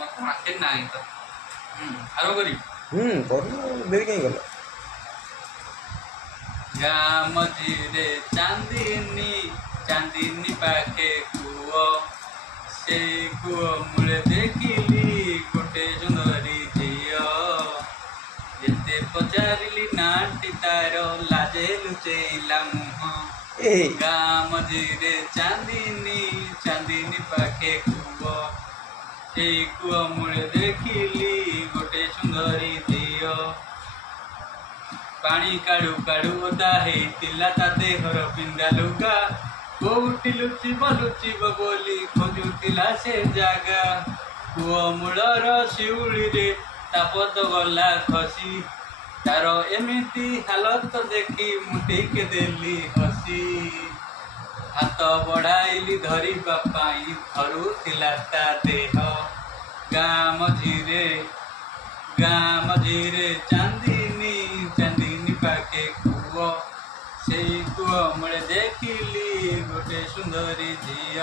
मत माखे नाही तो आरो करी कर देरी कहीं गला गाँ मझीरे चांदनी चांदनी पाखे कुओ से कुओ मूले देखिली गोटे सुंदरी झील जेते पचारिली नाटी तार लाजे लुचेला मुह ए गाँ मझीरे चांदनी चांदनी पाखे कुओ से कुओ मूले देखिली गोटे सुंदरी झील पानी काड़ू काड़ू ओदा हेतिला ता देहर पिंदा लुगा कोउटी लुचिब बोली खोजुतिला से जागा कुओ मूलर शिउली रे तापत गला खसी तार एमिति हालत देखी मुटेके देली हसी हाथ बढ़ाइली धरिबा पाई थरुथिला ता देह गाँ मझीरे चांदनी चांदनी पाखे कुओ से कुओ मूले देखिली गोटे सुंदरी झील।